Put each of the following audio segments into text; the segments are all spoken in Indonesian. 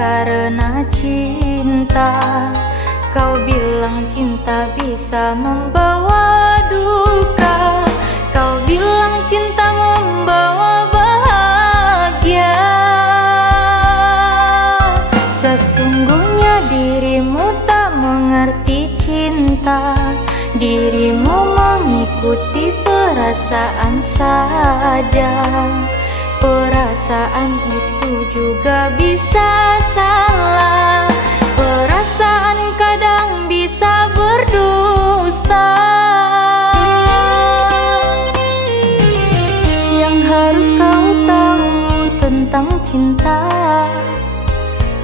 karena cinta. Kau bilang cinta bisa membawa duka, kau bilang cinta membawa bahagia. Sesungguhnya dirimu tak mengerti cinta, dirimu mengikuti perasaan saja. Perasaan itu juga bisa salah, perasaan kadang bisa berdusta. Yang harus kau tahu tentang cinta,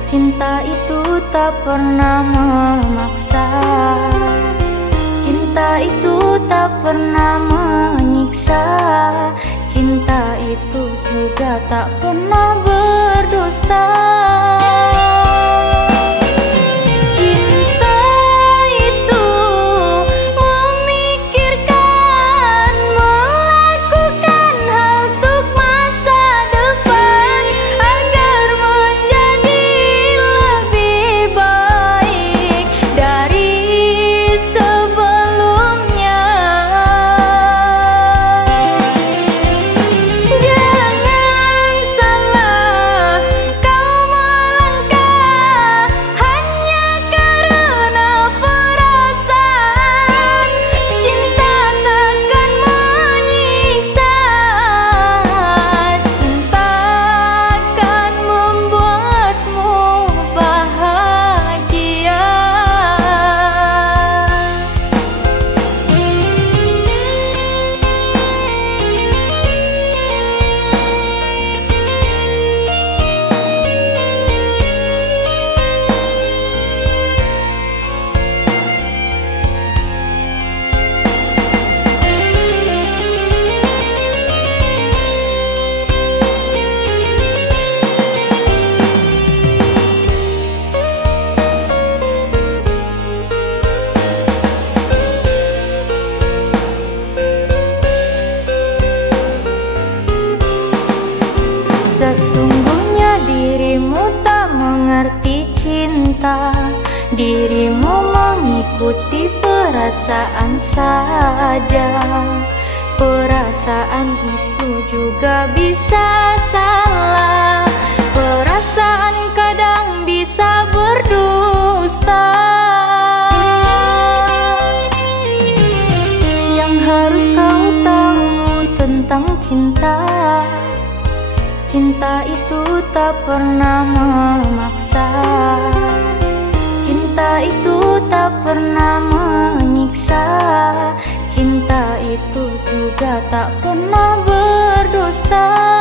cinta itu tak pernah memaksa, cinta itu tak pernah menyiksa, cinta itu juga tak pernah berdusta. Cinta itu memikirkan, melakukan hal untuk masa depan agar menjadi lebih baik dari sebelumnya. Jangan salah kau melangkah hanya karena perasaan, cinta takkan menyiksa, cinta akan membuatmu bahagia. Sesungguhnya dirimu tak mengerti cinta, dirimu mengikuti perasaan saja. Perasaan itu juga bisa salah, perasaan kadang bisa berdusta. Yang harus kau tahu tentang cinta, cinta itu tak pernah memaksa, cinta itu tak pernah menyiksa, cinta itu juga tak pernah berdusta.